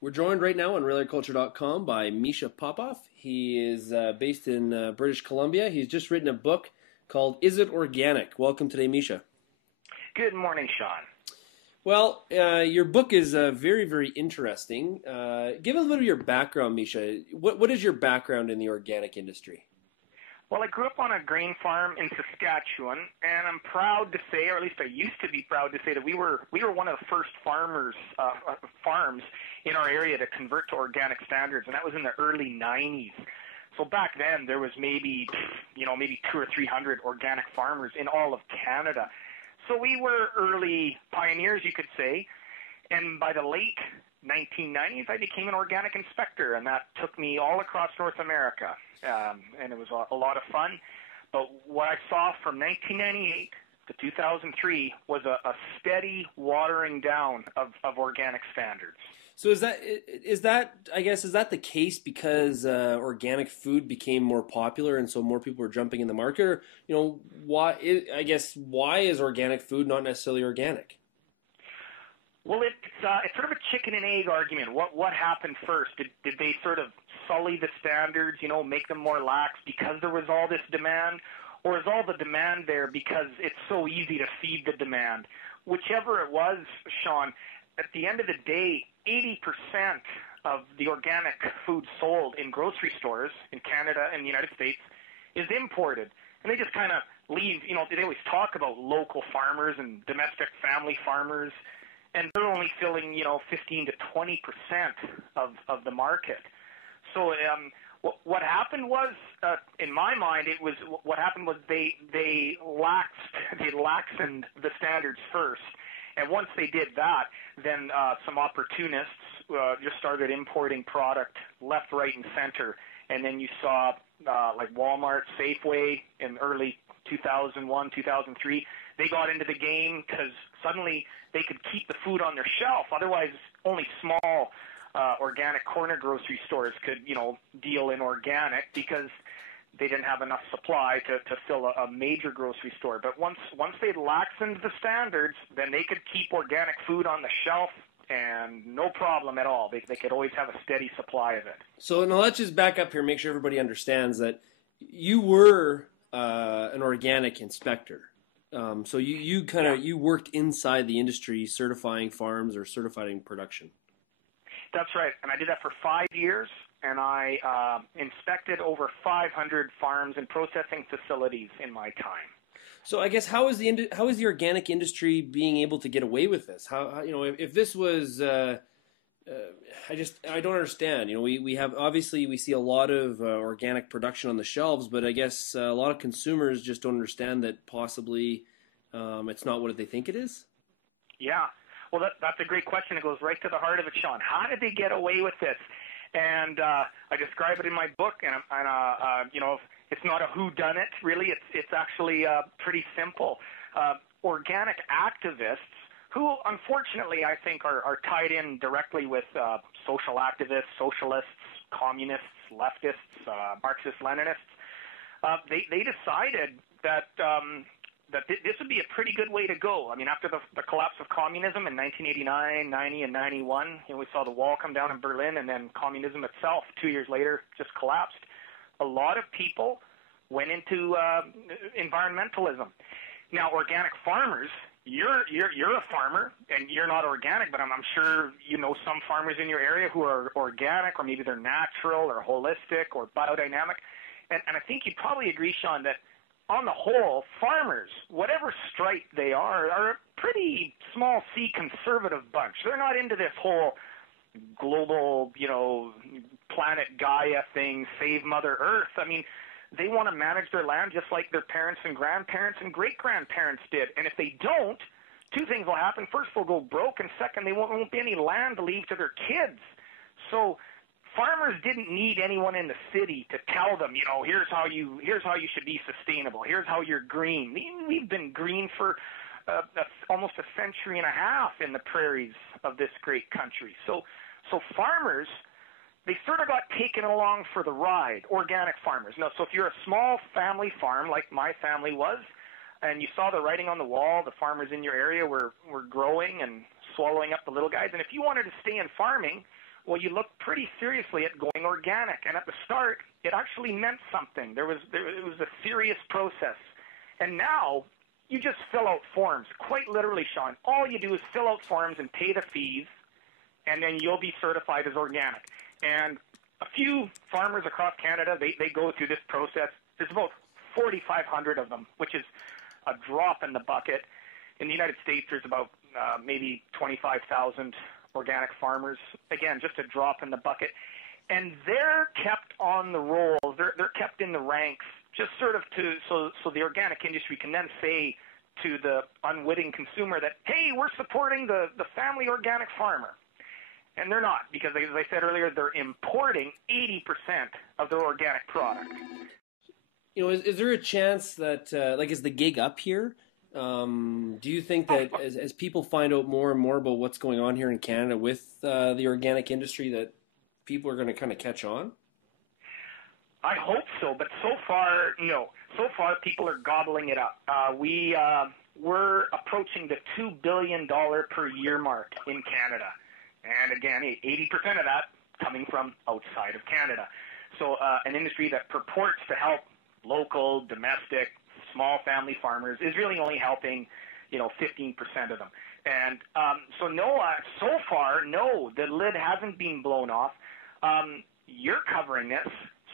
We're joined right now on RealAgriculture.com by Mischa Popoff. He is based in British Columbia. He's just written a book called Is It Organic? Welcome today, Mischa. Good morning, Sean. Well, your book is very, very interesting. Give us a little bit of your background, Mischa. What is your background in the organic industry? Well, I grew up on a grain farm in Saskatchewan, and I'm proud to say, or at least I used to be proud to say, that we were one of the first farms in our area to convert to organic standards, and that was in the early 90s. So back then, there was maybe 200 or 300 organic farmers in all of Canada. So we were early pioneers, you could say, and by the late 1990s, I became an organic inspector, and that took me all across North America, and it was a lot of fun. But what I saw from 1998 to 2003 was a steady watering down of organic standards. So is that the case because organic food became more popular and so more people were jumping in the market? Or, why is organic food not necessarily organic? Well, it's sort of a chicken and egg argument. What happened first? Did they sort of sully the standards, make them more lax because there was all this demand? Or is all the demand there because it's so easy to feed the demand? Whichever it was, Sean, at the end of the day, 80% of the organic food sold in grocery stores in Canada and the United States is imported. And they just kind of leave, they always talk about local farmers and domestic family farmers, and they're only filling, 15 to 20% of the market. So what happened was, in my mind, what happened was they laxened the standards first, and once they did that, then some opportunists just started importing product left, right, and center, and then you saw like Walmart, Safeway in early 2001, 2003. They got into the game because suddenly they could keep the food on their shelf. Otherwise, only small organic corner grocery stores could, deal in organic because they didn't have enough supply to fill a major grocery store. But once they laxened the standards, then they could keep organic food on the shelf and no problem at all. They could always have a steady supply of it. So now let's just back up here, make sure everybody understands that you were an organic inspector. So you worked inside the industry certifying farms or certifying production. That's right, and I did that for 5 years, and I inspected over 500 farms and processing facilities in my time. So I guess how is the organic industry being able to get away with this? How if this was I don't understand. We have obviously we see a lot of organic production on the shelves, but I guess a lot of consumers just don't understand that possibly it's not what they think it is. Yeah, well, that's a great question. It goes right to the heart of it, Sean. How did they get away with this? And I describe it in my book, and it's not a whodunit, really. It's actually pretty simple. Organic activists, who unfortunately I think are tied in directly with social activists, socialists, communists, leftists, Marxist, Leninists. They decided that this would be a pretty good way to go. I mean, after the collapse of communism in 1989, 90, and 91, we saw the wall come down in Berlin, and then communism itself 2 years later just collapsed. A lot of people went into environmentalism. Now, organic farmers, you're a farmer, and you're not organic, but I'm sure you know some farmers in your area who are organic, or maybe they're natural or holistic or biodynamic. And I think you'd probably agree, Sean, that on the whole, farmers, whatever stripe they are a pretty small C conservative bunch. They're not into this whole global, planet Gaia thing, save Mother Earth. I mean, they want to manage their land just like their parents and grandparents and great-grandparents did. And if they don't, two things will happen. First, they'll go broke, and second, there won't be any land to leave to their kids. So farmers didn't need anyone in the city to tell them, here's how you should be sustainable. Here's how you're green. We've been green for almost a century and a half in the prairies of this great country. So farmers, they sort of got taken along for the ride, organic farmers. Now, so if you're a small family farm like my family was, and you saw the writing on the wall, the farmers in your area were growing and swallowing up the little guys, and if you wanted to stay in farming, well, you look pretty seriously at going organic. And at the start, it actually meant something. It was a serious process. And now you just fill out forms, quite literally, Sean. All you do is fill out forms and pay the fees, and then you'll be certified as organic. And a few farmers across Canada, they go through this process. There's about 4,500 of them, which is a drop in the bucket. In the United States, there's about maybe 25,000 organic farmers. Again, just a drop in the bucket. And they're kept on the rolls. They're kept in the ranks, just sort of so the organic industry can then say to the unwitting consumer that, hey, we're supporting the family organic farmer. And they're not, because as I said earlier, they're importing 80% of their organic product. You know, is there a chance that, is the gig up here? Do you think that as people find out more and more about what's going on here in Canada with the organic industry, that people are going to kind of catch on? I hope so, but so far, no. So far, people are gobbling it up. We're approaching the $2 billion per year mark in Canada. And again, 80% of that coming from outside of Canada. So an industry that purports to help local, domestic, small family farmers is really only helping, 15% of them. And so far, no, the lid hasn't been blown off. You're covering this,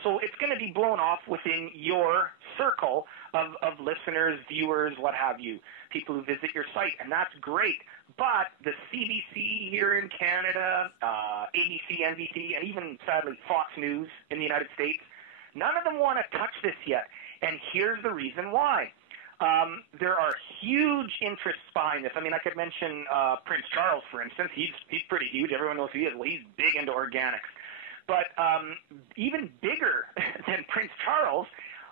so it's going to be blown off within your circle of listeners, viewers, what have you, people who visit your site, and that's great. But the CBC here in Canada, ABC, NBC, and even, sadly, Fox News in the United States, none of them want to touch this yet. And here's the reason why. There are huge interests behind this. I mean, I could mention Prince Charles, for instance. He's pretty huge. Everyone knows who he is. Well, he's big into organics. But even bigger than Prince Charles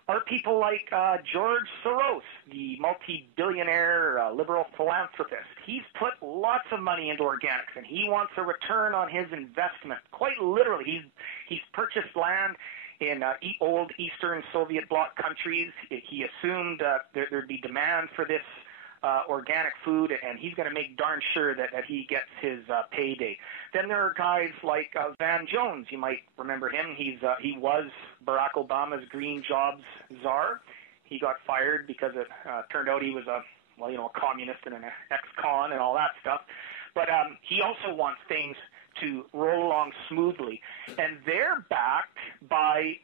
are people like George Soros, the multi-billionaire liberal philanthropist. He's put lots of money into organics, and he wants a return on his investment. Quite literally, he's purchased land in old Eastern Soviet bloc countries. He assumed there'd be demand for this organic food, and he's going to make darn sure that he gets his payday. Then there are guys like Van Jones. You might remember him. He was Barack Obama's green jobs czar. He got fired because it turned out he was a communist and an ex-con and all that stuff. But he also wants things to roll along smoothly, and they're backed by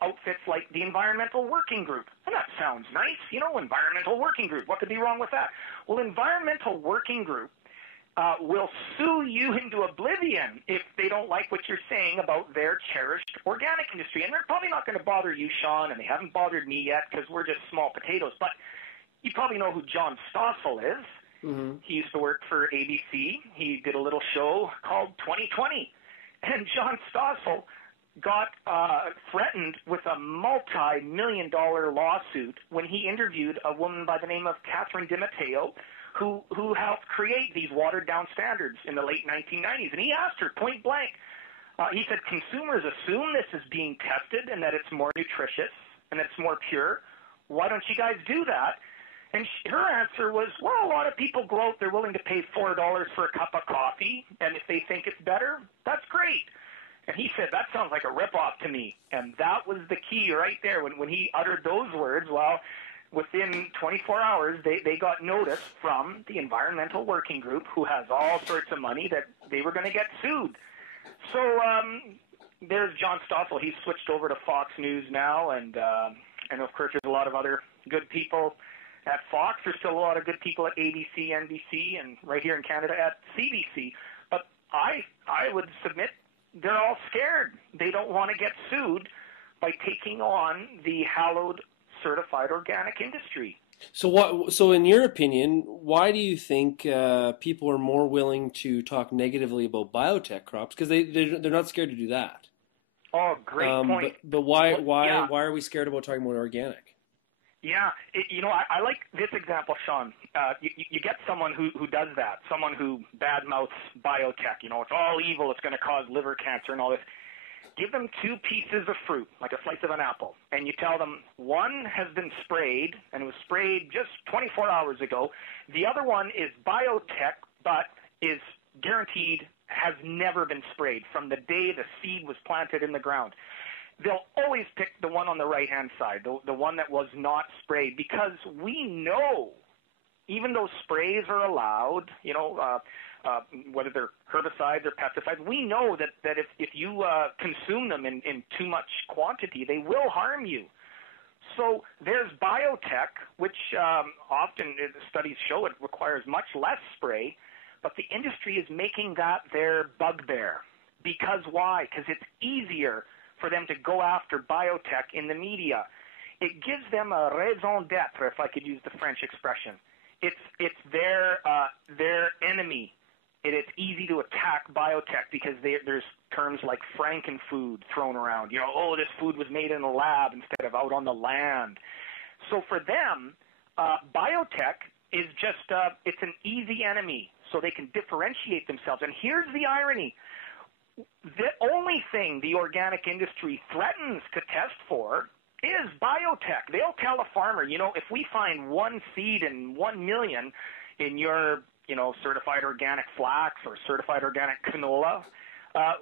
outfits like the Environmental Working Group. And that sounds nice, Environmental Working Group. What could be wrong with that? Well, Environmental Working Group will sue you into oblivion if they don't like what you're saying about their cherished organic industry. And they're probably not going to bother you, Sean, and they haven't bothered me yet because we're just small potatoes. But you probably know who John Stossel is. Mm-hmm. He used to work for ABC. He did a little show called 2020. And John Stossel got threatened with a multi-million-dollar lawsuit when he interviewed a woman by the name of Catherine DiMatteo, who helped create these watered-down standards in the late 1990s. And he asked her point blank, he said, consumers assume this is being tested and that it's more nutritious and it's more pure. Why don't you guys do that? And her answer was, well, a lot of people go out, they're willing to pay $4 for a cup of coffee, and if they think it's better, that's great. And he said, that sounds like a ripoff to me. And that was the key right there. When he uttered those words, well, within 24 hours, they got notice from the Environmental Working Group, who has all sorts of money, that they were going to get sued. So there's John Stossel. He's switched over to Fox News now, and of course there's a lot of other good people at Fox. There's still a lot of good people at ABC, NBC, and right here in Canada at CBC. But I would submit they're all scared. They don't want to get sued by taking on the hallowed certified organic industry. So in your opinion, why do you think people are more willing to talk negatively about biotech crops? Because they're not scared to do that. Oh, great point. But why are we scared about talking about organic? Yeah, I like this example, Sean. You get someone who does that, someone who badmouths biotech. It's all evil, it's going to cause liver cancer and all this. Give them two pieces of fruit, like a slice of an apple, and you tell them one has been sprayed, and it was sprayed just 24 hours ago. The other one is biotech, but is guaranteed has never been sprayed from the day the seed was planted in the ground. They'll always pick the one on the right-hand side, the one that was not sprayed, because we know, even though sprays are allowed, whether they're herbicides or pesticides, we know that if you consume them in too much quantity, they will harm you. So there's biotech, which often studies show it requires much less spray, but the industry is making that their bugbear. Because why? Because it's easier for them to go after biotech in the media. It gives them a raison d'être, if I could use the French expression. It's their enemy. It's easy to attack biotech because there's terms like frankenfood thrown around. This food was made in a lab instead of out on the land. So for them, biotech is just it's an easy enemy, so they can differentiate themselves. And here's the irony. The only thing the organic industry threatens to test for is biotech. They'll tell a farmer, if we find one seed in 1 million in your, certified organic flax or certified organic canola,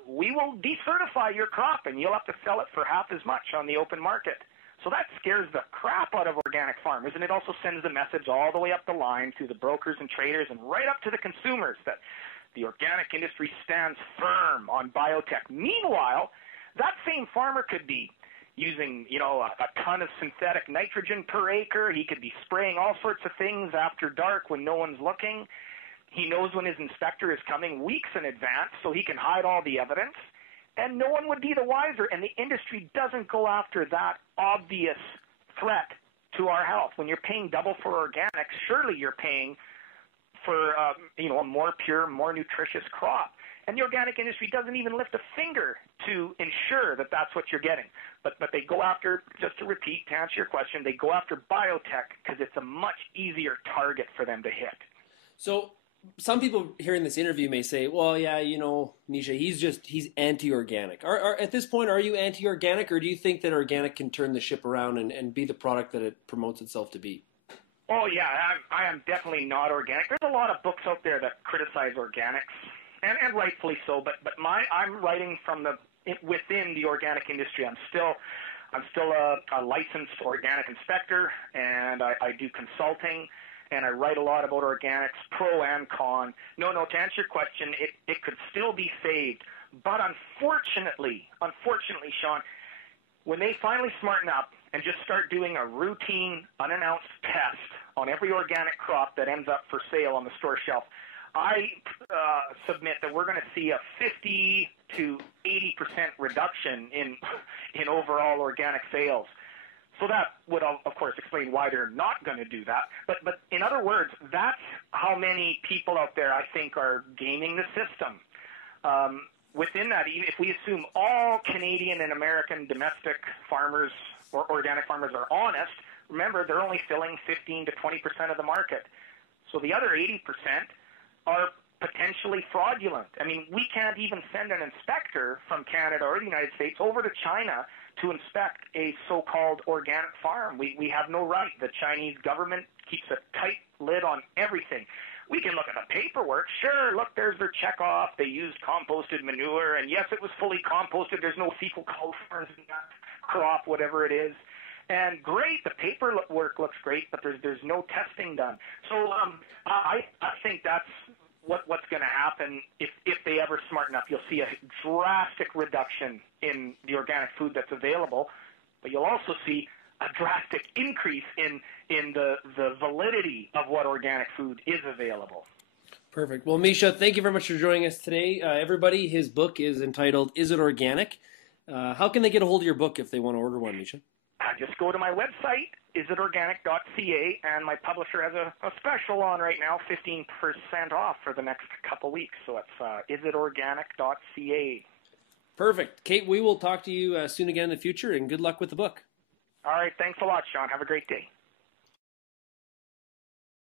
we will decertify your crop and you'll have to sell it for half as much on the open market. So that scares the crap out of organic farmers, and it also sends the message all the way up the line to the brokers and traders and right up to the consumers that the organic industry stands firm on biotech. Meanwhile, that same farmer could be using, a ton of synthetic nitrogen per acre. He could be spraying all sorts of things after dark when no one's looking. He knows when his inspector is coming weeks in advance, so he can hide all the evidence, and no one would be the wiser. And the industry doesn't go after that obvious threat to our health. When you're paying double for organics, surely you're paying for a more pure, more nutritious crop. And the organic industry doesn't even lift a finger to ensure that that's what you're getting. But they go after, just to repeat, to answer your question, they go after biotech because it's a much easier target for them to hit. So some people hearing this interview may say, well, yeah, Mischa, he's anti-organic. At this point, are you anti-organic, or do you think that organic can turn the ship around and be the product that it promotes itself to be? Oh, yeah, I am definitely not organic. There's a lot of books out there that criticize organics, and rightfully so, but I'm writing from within the organic industry. I'm still a licensed organic inspector, and I do consulting, and I write a lot about organics, pro and con. No, to answer your question, it could still be saved. But unfortunately, Sean, when they finally smarten up and just start doing a routine, unannounced test on every organic crop that ends up for sale on the store shelf, I submit that we're going to see a 50 to 80% reduction in overall organic sales. So that would, of course, explain why they're not going to do that. But in other words, that's how many people out there, I think, are gaming the system. Within that, if we assume all Canadian and American domestic farmers or organic farmers are honest, remember, they're only filling 15 to 20% of the market. So the other 80% are potentially fraudulent. I mean, we can't even send an inspector from Canada or the United States over to China to inspect a so-called organic farm. We have no right. The Chinese government keeps a tight lid on everything. We can look at the paperwork. Sure, look, there's their check-off. They used composted manure, and yes, it was fully composted. There's no fecal coliforms in that crop, whatever it is. And great, the paperwork looks great, but there's no testing done. So I think that's what's going to happen if they ever smarten up. You'll see a drastic reduction in the organic food that's available, but you'll also see a drastic increase in the validity of what organic food is available. Perfect. Well, Mischa, thank you very much for joining us today. Everybody, his book is entitled Is It Organic? How can they get a hold of your book if they want to order one, Mischa? Just go to my website, IsItOrganic.ca, and my publisher has a special on right now, 15% off for the next couple weeks. So it's IsItOrganic.ca. Perfect. Kate, we will talk to you soon again in the future, and good luck with the book. All right. Thanks a lot, Sean. Have a great day.